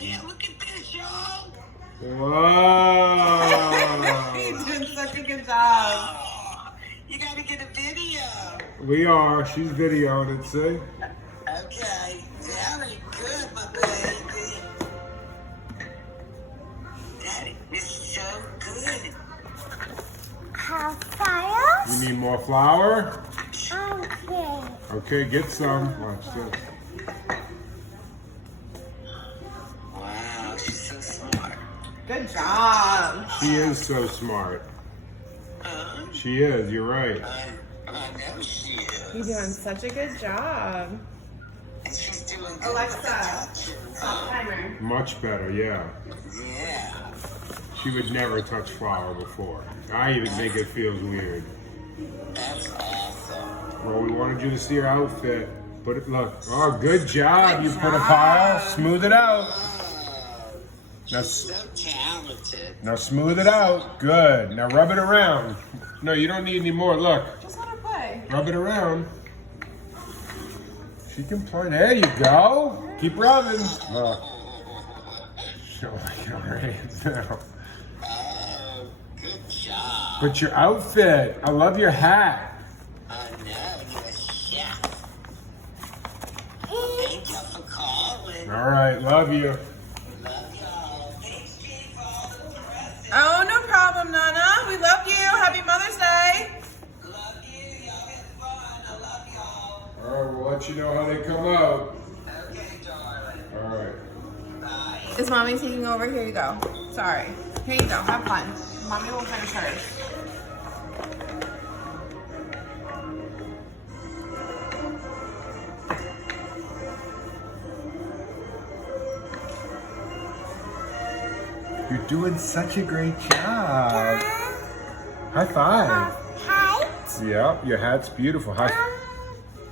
Man, look at this, y'all. Wow. You're doing such a good job. Oh, you gotta get a video. We are. She's videoing it, see? Okay, very good, my baby. That is so good. Have fire? You need more flour? Okay. Okay, get some. Watch this. Wow, she's so smart. Good job. She is so smart. She is, you're right. I know she is. You're doing such a good job. And she's doing good. Alexa, stop timer. Much better, yeah. Yeah. She would never touch flour before. I even think it feels weird. That's awesome. Well, we wanted you to see her outfit. Put it, look. Oh, good job. Good You put a job. pile, smooth it out. Oh, Now, so talented. now smooth it out. Good. Now rub it around. No, you don't need any more. Look. Just let her play. Rub it around. She can play. There you go. Keep rubbing. Look. Show her hands now. Oh, good job. But your outfit. I love your hat. I know, you're a chef. Thank you for calling. All right. Love you. Love y'all. Thanks, Steve, for all the presents. Oh, no problem, Nana. We love you. Happy Mother's Day. Love you. Y'all had fun. I love y'all. All right. We'll let you know how they come out. Okay, darling. All right. Bye. Is Mommy taking over? Here you go. Sorry. Here you go. Have fun. Mommy will finish hers. You're doing such a great job. High five. Height? Yeah, your hat's beautiful. High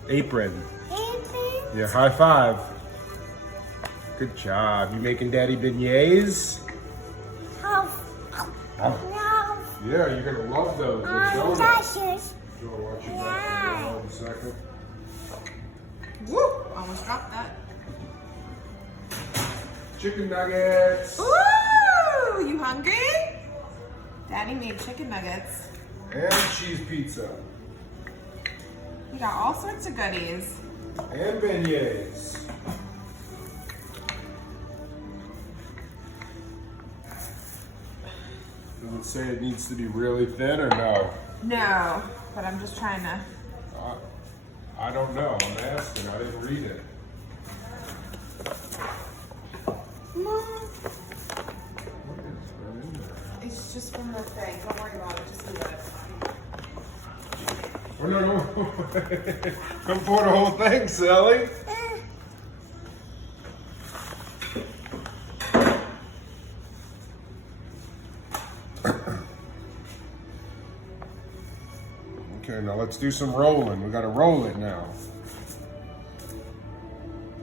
apron. Apron? Yeah, high five. Good job. You making Daddy beignets? How? Oh. No. Yeah, you're gonna love those. They're donuts. Dashes. You wanna watch your back? Hold on a second. Woo! Almost dropped that. Chicken nuggets Ooh! You hungry? Daddy made chicken nuggets. and cheese pizza We got all sorts of goodies. and beignets. Does it say it needs to be really thin or no? No, but I'm just trying to. I don't know. I'm asking. I didn't read it. Mom. What is that in there? It's just from the thing. Don't worry about it. Just leave it. Oh, no. Come pour the whole thing, Sally. Okay, now let's do some rolling. We gotta roll it now.